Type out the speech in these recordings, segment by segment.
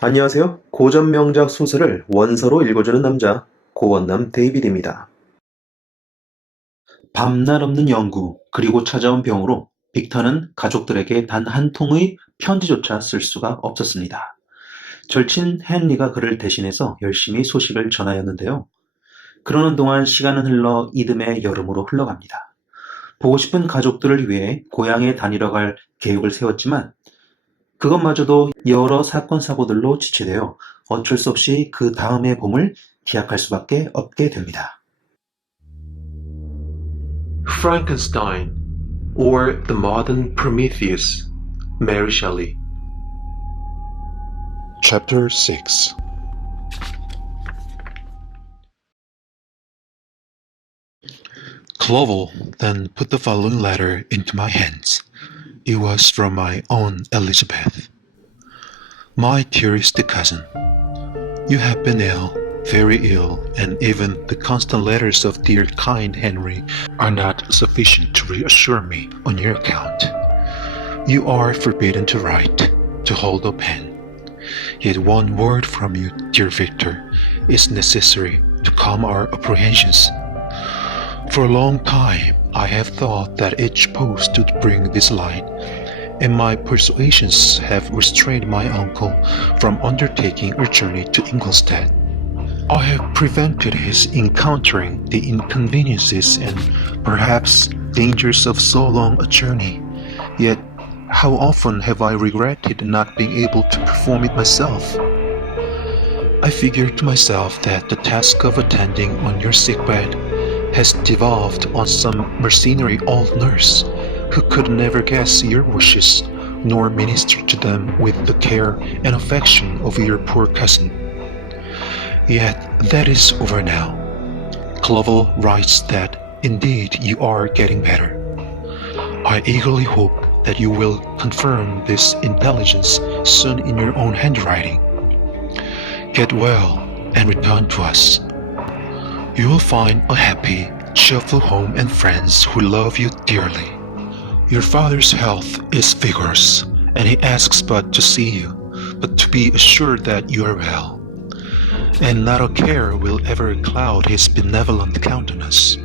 안녕하세요. 고전명작 소설을 원서로 읽어주는 남자, 고원남 데이비드입니다. 밤낮없는 연구, 그리고 찾아온 병으로 빅터는 가족들에게 단 한 통의 편지조차 쓸 수가 없었습니다. 절친 헨리가 그를 대신해서 열심히 소식을 전하였는데요. 그러는 동안 시간은 흘러 이듬해 여름으로 흘러갑니다. 보고 싶은 가족들을 위해 고향에 다니러 갈 계획을 세웠지만 그것마저도 여러 사건 사고들로 지체되어 어쩔 수 없이 그 다음의 봄을 기약할 수밖에 없게 됩니다. Frankenstein, or the Modern Prometheus, Mary Shelley. Chapter 6. Clerval then put the following letter into my hands. It was from my own Elizabeth. My dearest cousin, you have been ill, very ill, and even the constant letters of dear kind Henry are not sufficient to reassure me on your account. You are forbidden to write, to hold a pen. Yet one word from you, dear Victor, is necessary to calm our apprehensions. For a long time, I have thought that each post would bring this line, and my persuasions have restrained my uncle from undertaking a journey to Ingolstadt. I have prevented his encountering the inconveniences and perhaps dangers of so long a journey. Yet, how often have I regretted not being able to perform it myself? I figured to myself that the task of attending on your sickbed has devolved on some mercenary old nurse who could never guess your wishes nor minister to them with the care and affection of your poor cousin. Yet that is over now. Clerval writes that indeed you are getting better. I eagerly hope that you will confirm this intelligence soon in your own handwriting. Get well and return to us. You will find a happy, cheerful home and friends who love you dearly. Your father's health is vigorous, and he asks but to see you, but to be assured that you are well. And not a care will ever cloud his benevolent countenance.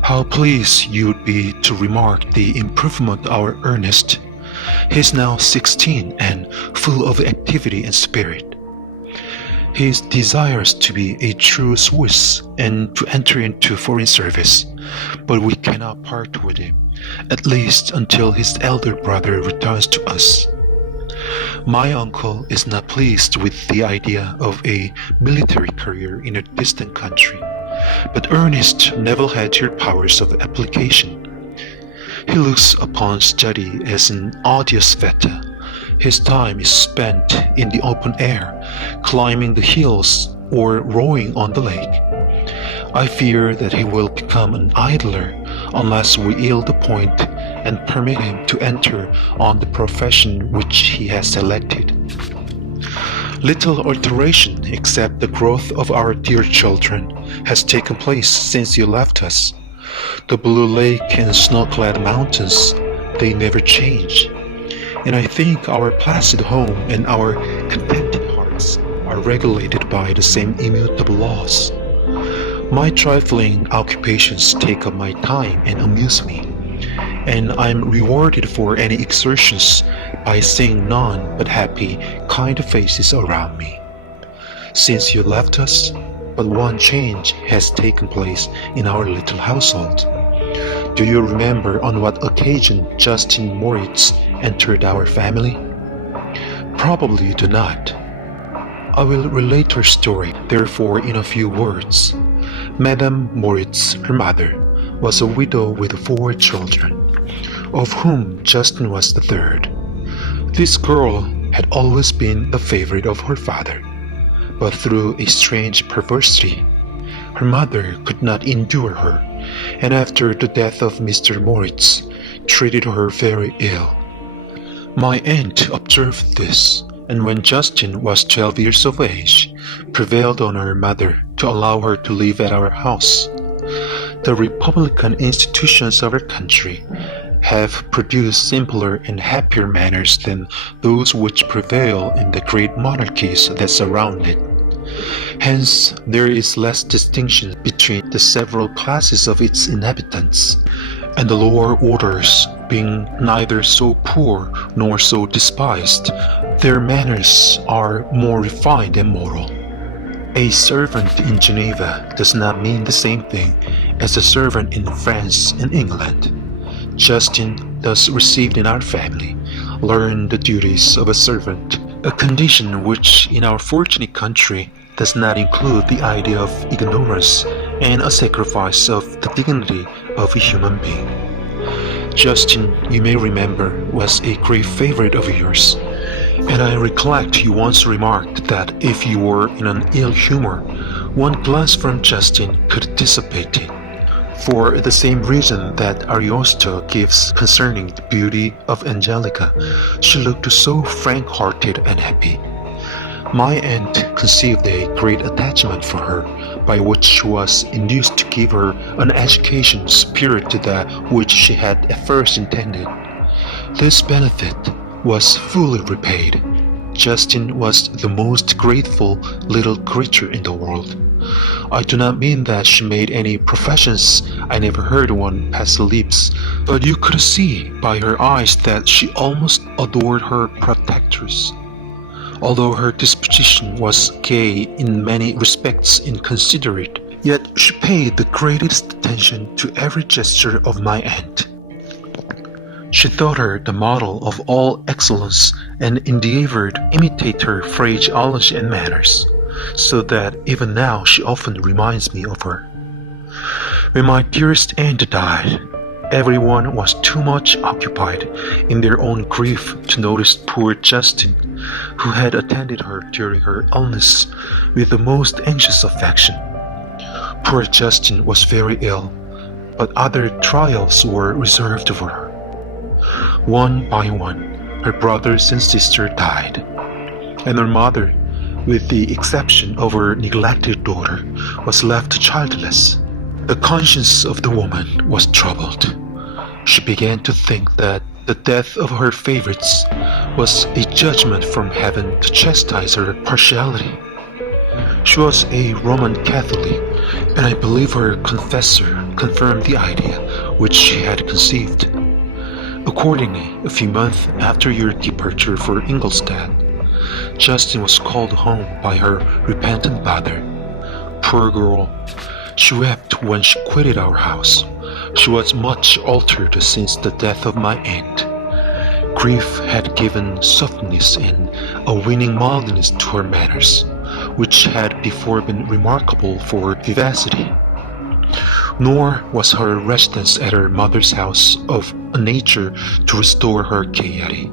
How pleased you would be to remark the improvement of our Ernest. He is now 16 and full of activity and spirit. He desires to be a true Swiss and to enter into foreign service, but we cannot part with him, at least until his elder brother returns to us. My uncle is not pleased with the idea of a military career in a distant country, but Ernest never had your powers of application. He looks upon study as an odious fetter. His time is spent in the open air, climbing the hills or rowing on the lake. I fear that he will become an idler unless we yield the point and permit him to enter on the profession which he has selected. Little alteration except the growth of our dear children has taken place since you left us. The blue lake and snow-clad mountains, they never change. And I think our placid home and our contented hearts are regulated by the same immutable laws. My trifling occupations take up my time and amuse me, and I am rewarded for any exertions by seeing none but happy, kind faces around me. Since you left us, but one change has taken place in our little household. Do you remember on what occasion Justin Moritz entered our family? Probably you do not. I will relate her story, therefore, in a few words. Madame Moritz, her mother, was a widow with 4 children, of whom Justin was the third. This girl had always been the favorite of her father, but through a strange perversity, her mother could not endure her, and after the death of Mr. Moritz, treated her very ill. My aunt observed this, and when Justin was 12 years of age, prevailed on her mother to allow her to live at our house. The republican institutions of our country have produced simpler and happier manners than those which prevail in the great monarchies that surround it. Hence, there is less distinction between the several classes of its inhabitants, and the lower orders, being neither so poor nor so despised, their manners are more refined and moral. A servant in Geneva does not mean the same thing as a servant in France and England. Justin, thus received in our family, learned the duties of a servant, a condition which in our fortunate country does not include the idea of ignorance and a sacrifice of the dignity of a human being. Justin, you may remember, was a great favorite of yours, and I recollect you once remarked that if you were in an ill humor, one glance from Justin could dissipate it, for the same reason that Ariosto gives concerning the beauty of Angelica. She looked so frank-hearted and happy. My aunt conceived a great attachment for her, by which she was induced to give her an education superior to that which she had at first intended. This benefit was fully repaid. Justin was the most grateful little creature in the world. I do not mean that she made any professions. I never heard one pass the lips, but you could see by her eyes that she almost adored her protectress. Although her disposition was gay, in many respects inconsiderate, yet she paid the greatest attention to every gesture of my aunt. She thought her the model of all excellence and endeavored to imitate her phraseology and manners, so that even now she often reminds me of her. When my dearest aunt died, everyone was too much occupied in their own grief to notice poor Justin, who had attended her during her illness with the most anxious affection. Poor Justin was very ill, but other trials were reserved for her. One by one, her brothers and sister died, and her mother, with the exception of her neglected daughter, was left childless. The conscience of the woman was troubled. She began to think that the death of her favorites was a judgment from heaven to chastise her partiality. She was a Roman Catholic, and I believe her confessor confirmed the idea which she had conceived. Accordingly, a few months after your departure for Ingolstadt, Justin was called home by her repentant mother. Poor girl, she wept when she quitted our house. She was much altered since the death of my aunt. Grief had given softness and a winning mildness to her manners, which had before been remarkable for vivacity. Nor was her residence at her mother's house of a nature to restore her gaiety.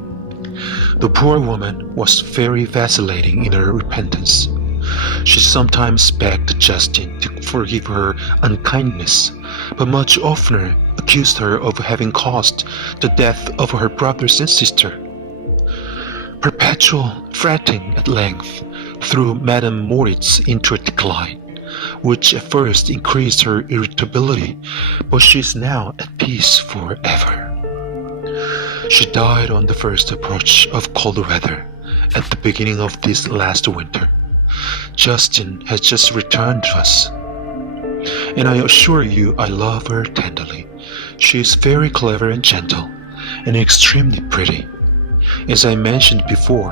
The poor woman was very vacillating in her repentance. She sometimes begged Justin to forgive her unkindness, but much oftener accused her of having caused the death of her brothers and sister. Perpetual fretting at length threw Madame Moritz into a decline, which at first increased her irritability, but she is now at peace forever. She died on the first approach of cold weather at the beginning of this last winter. Justin has just returned to us, and I assure you I love her tenderly. She is very clever and gentle, and extremely pretty. As I mentioned before,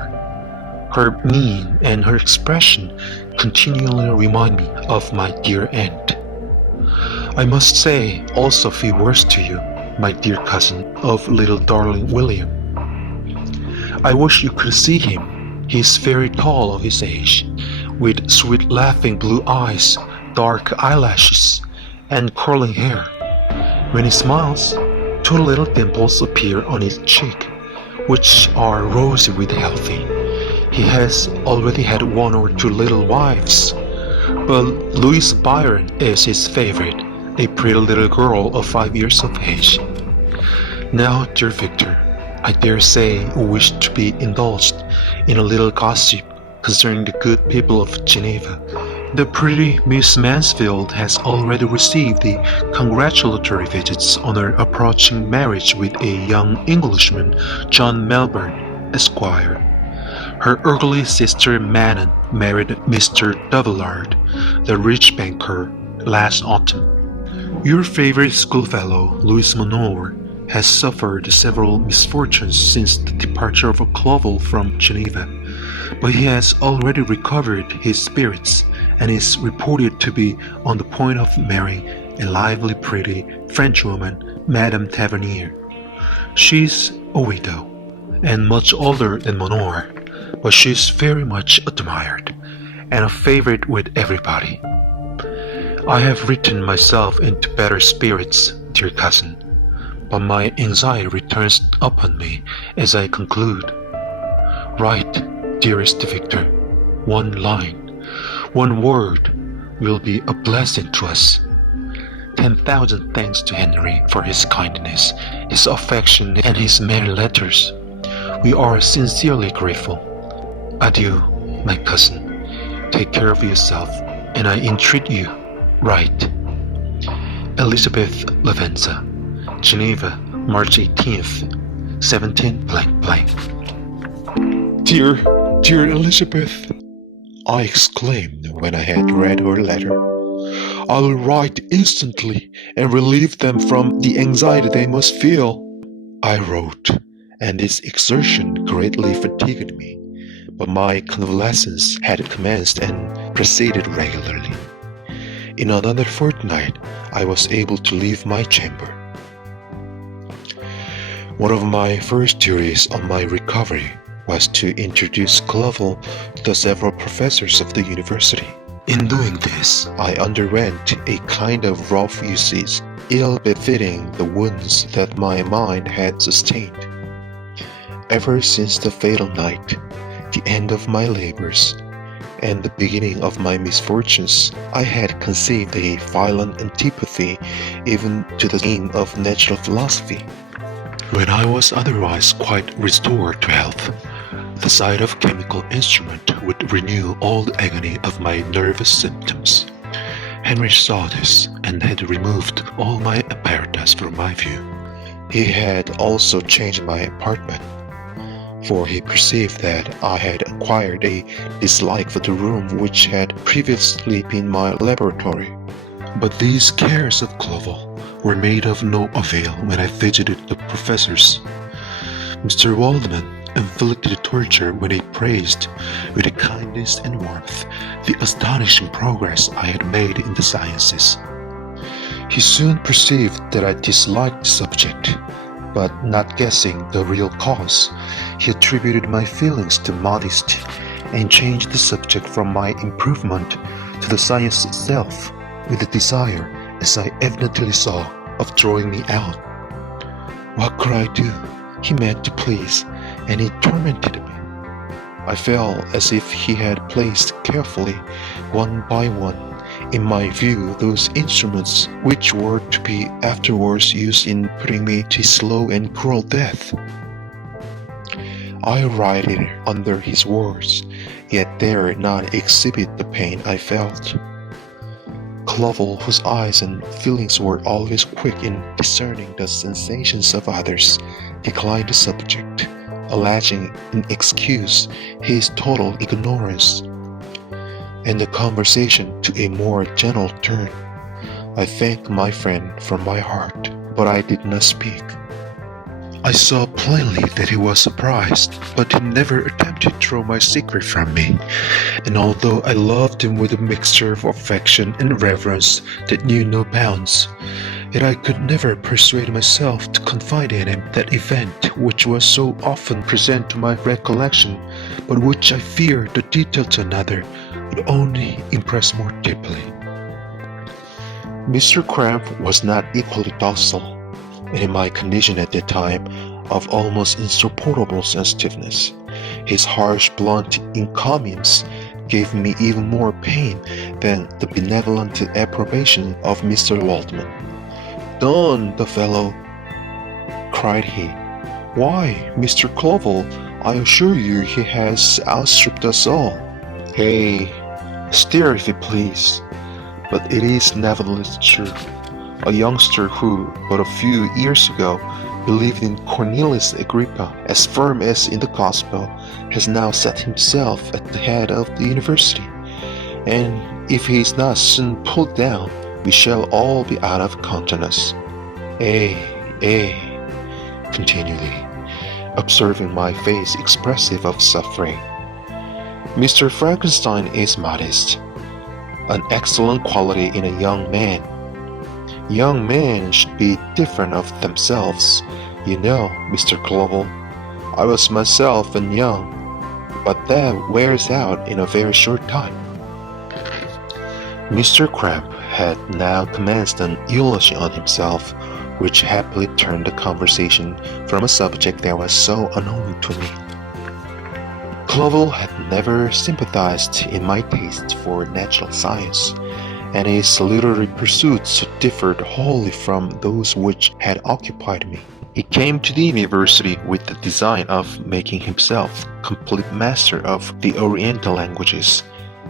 her mien and her expression continually remind me of my dear aunt. I must say also a few words to you, my dear cousin, of little darling William. I wish you could see him. He is very tall of his age, with sweet laughing blue eyes, dark eyelashes, and curling hair. When he smiles, two little dimples appear on his cheek, which are rosy with healthy. He has already had one or two little wives, but Louise Byron is his favorite, a pretty little girl of 5 years of age. Now, dear Victor, I dare say you wish to be indulged in a little gossip concerning the good people of Geneva, The pretty Miss Mansfield has already received the congratulatory visits on her approaching marriage with a young Englishman, John Melbourne, Esquire. Her ugly sister Manon married Mr. Douvelard, the rich banker, last autumn. Your favorite schoolfellow, Louis Monor, has suffered several misfortunes since the departure of Clerval from Geneva, but he has already recovered his spirits and is reported to be on the point of marrying a lively, pretty Frenchwoman, Madame Tavernier. She's a widow and much older than Monor, but she's very much admired and a favorite with everybody. I have written myself into better spirits, dear cousin, but my anxiety returns upon me as I conclude. Write, dearest Victor, one line, one word will be a blessing to us. 10,000 thanks to Henry for his kindness, his affection, and his many letters. We are sincerely grateful. Adieu, my cousin. Take care of yourself, and I entreat you, write. Elizabeth Lavenza, Geneva, March 18th, 17 .. Dear Elizabeth, I exclaimed when I had read her letter. I will write instantly and relieve them from the anxiety they must feel. I wrote, and this exertion greatly fatigued me, but my convalescence had commenced and proceeded regularly. In another fortnight, I was able to leave my chamber. One of my first duties on my recovery was to introduce Clerval to the several professors of the university. In doing this, I underwent a kind of rough usage, ill befitting the wounds that my mind had sustained. Ever since the fatal night, the end of my labors, and the beginning of my misfortunes, I had conceived a violent antipathy even to the aim of natural philosophy. When I was otherwise quite restored to health, the sight of chemical instrument would renew all the agony of my nervous symptoms. Henry saw this and had removed all my apparatus from my view. He had also changed my apartment, for he perceived that I had acquired a dislike for the room which had previously been my laboratory. But these cares of Clerval were made of no avail when I visited the professors. Mr. Waldman inflicted torture when he praised, with the kindness and warmth, the astonishing progress I had made in the sciences. He soon perceived that I disliked the subject, but not guessing the real cause, he attributed my feelings to modesty and changed the subject from my improvement to the science itself, with the desire, as I evidently saw, of drawing me out. What could I do? He meant to please, and he tormented me. I felt as if he had placed carefully, one by one, in my view those instruments which were to be afterwards used in putting me to slow and cruel death. I writhed under his words, yet dared not exhibit the pain I felt. Clerval, whose eyes and feelings were always quick in discerning the sensations of others, declined the subject, alleging in excuse his total ignorance, and the conversation took a more gentle turn. I thanked my friend from my heart, but I did not speak. I saw plainly that he was surprised, but he never attempted to throw my secret from me, and although I loved him with a mixture of affection and reverence that knew no bounds, yet I could never persuade myself to confide in him that event which was so often present to my recollection, but which I feared the detail to another would only impress more deeply. Mr. Cramp was not equally docile, and in my condition at that time of almost insupportable sensitiveness, his harsh, blunt encomiums gave me even more pain than the benevolent approbation of Mr. Waldman. "Done, the fellow!" cried he. "Why, Mr. Clerval, I assure you he has outstripped us all. Hey, Stare if you please, but it is nevertheless true. A youngster who, but a few years ago, believed in Cornelius Agrippa as firm as in the gospel, has now set himself at the head of the university. And if he is not soon pulled down, we shall all be out of countenance. Continually, observing my face expressive of suffering. Mr. Frankenstein is modest, an excellent quality in a young man. Young men should be different of themselves. You know, Mr. Clerval, I was myself when young, but that wears out in a very short time. Mr. Cramp had now commenced an eulogy on himself, which happily turned the conversation from a subject that was so unknown to me. Clerval had never sympathized in my taste for natural science, and his literary pursuits differed wholly from those which had occupied me. He came to the university with the design of making himself complete master of the Oriental languages,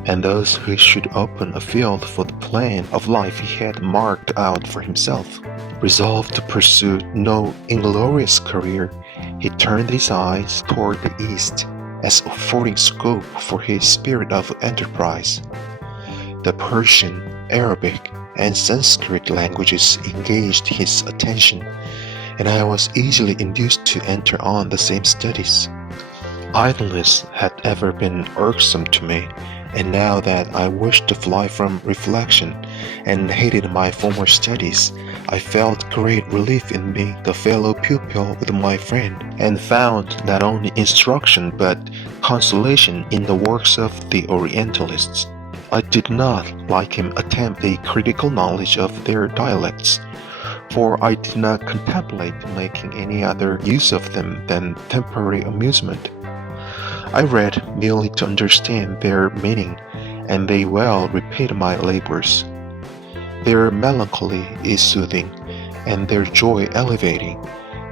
and thus he should open a field for the plan of life he had marked out for himself. Resolved to pursue no inglorious career, he turned his eyes toward the east, as affording scope for his spirit of enterprise. The Persian, Arabic, and Sanskrit languages engaged his attention, and I was easily induced to enter on the same studies. Idleness had ever been irksome to me, and now that I wished to fly from reflection and hated my former studies, I felt great relief in being the fellow pupil with my friend, and found not only instruction but consolation in the works of the Orientalists. I did not, like him, attempt a critical knowledge of their dialects, for I did not contemplate making any other use of them than temporary amusement. I read merely to understand their meaning, and they well repaid my labors. Their melancholy is soothing, and their joy elevating,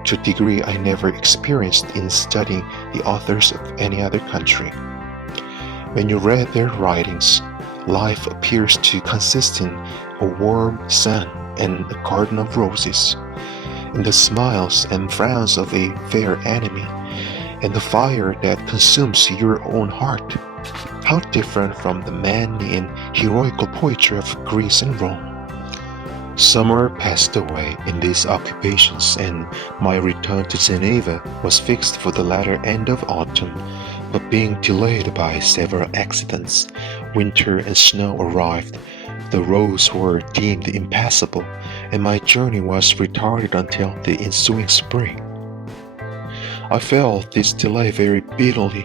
to a degree I never experienced in studying the authors of any other country. When you read their writings, life appears to consist in a warm sun and a garden of roses, in the smiles and frowns of a fair enemy, and the fire that consumes your own heart. How different from the manly and heroical poetry of Greece and Rome. Summer passed away in these occupations, and my return to Geneva was fixed for the latter end of autumn, but being delayed by several accidents, winter and snow arrived, the roads were deemed impassable, and my journey was retarded until the ensuing spring. I felt this delay very bitterly,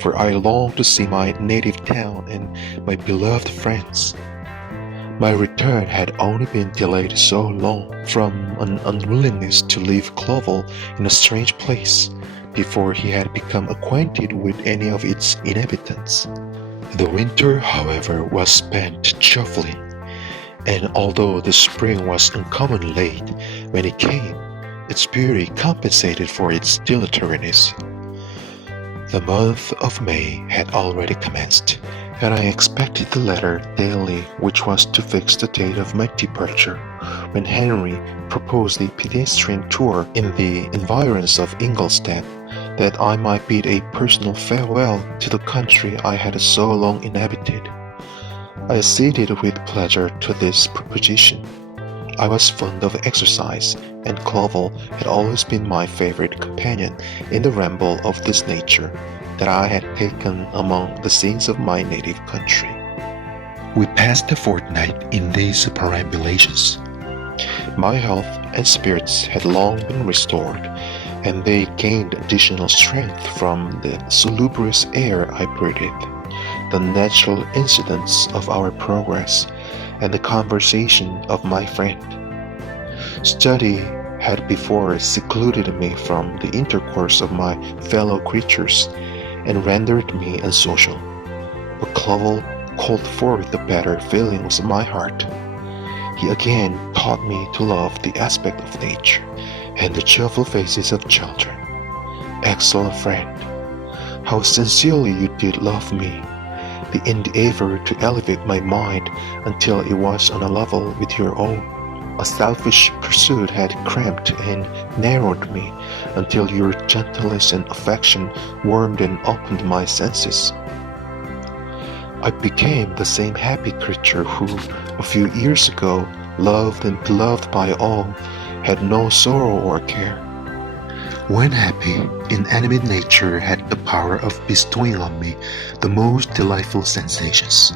for I longed to see my native town and my beloved friends. My return had only been delayed so long from an unwillingness to leave Clerval in a strange place before he had become acquainted with any of its inhabitants. The winter, however, was spent cheerfully, and although the spring was uncommonly late when it came, its beauty compensated for its dilatoriness. The month of May had already commenced, and I expected the letter daily which was to fix the date of my departure, when Henry proposed a pedestrian tour in the environs of Ingolstadt, that I might bid a personal farewell to the country I had so long inhabited. I acceded with pleasure to this proposition. I was fond of exercise, and Clerval had always been my favorite companion in the ramble of this nature that I had taken among the scenes of my native country. We passed a fortnight in these perambulations. My health and spirits had long been restored, and they gained additional strength from the salubrious air I breathed, the natural incidents of our progress, and the conversation of my friend. Study had before secluded me from the intercourse of my fellow creatures, and rendered me unsocial, but Clerval called forth the better feelings of my heart. He again taught me to love the aspect of nature, and the cheerful faces of children. Excellent friend, how sincerely you did love me! the endeavor to elevate my mind until it was on a level with your own. A selfish pursuit had cramped and narrowed me until your gentleness and affection warmed and opened my senses. I became the same happy creature who, a few years ago, loved and beloved by all, had no sorrow or care. When happy, inanimate nature had the power of bestowing on me the most delightful sensations.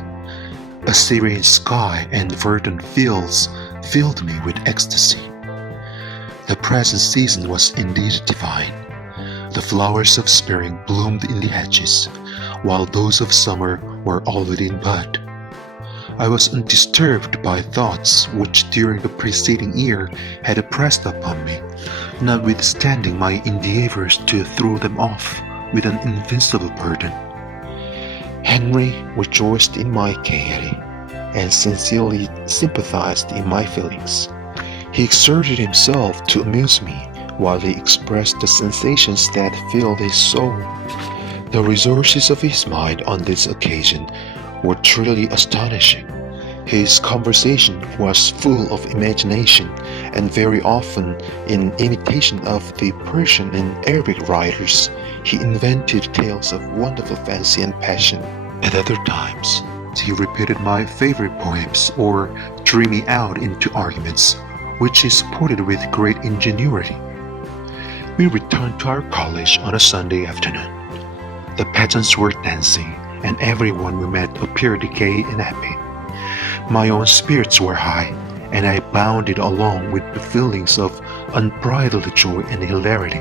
A serene sky and verdant fields filled me with ecstasy. The present season was indeed divine. The flowers of spring bloomed in the hedges, while those of summer were already in bud. I was undisturbed by thoughts which during the preceding year had pressed upon me, notwithstanding my endeavors to throw them off with an invincible burden. Henry rejoiced in my gaiety, and sincerely sympathized in my feelings. He exerted himself to amuse me, while he expressed the sensations that filled his soul. The resources of his mind on this occasion were truly astonishing. His conversation was full of imagination, and very often, in imitation of the Persian and Arabic writers, he invented tales of wonderful fancy and passion. At other times, he repeated my favorite poems or drew me out into arguments, which he supported with great ingenuity. We returned to our college on a Sunday afternoon. The peasants were dancing, and everyone we met appeared gay and happy. My own spirits were high, and I bounded along with the feelings of unbridled joy and hilarity.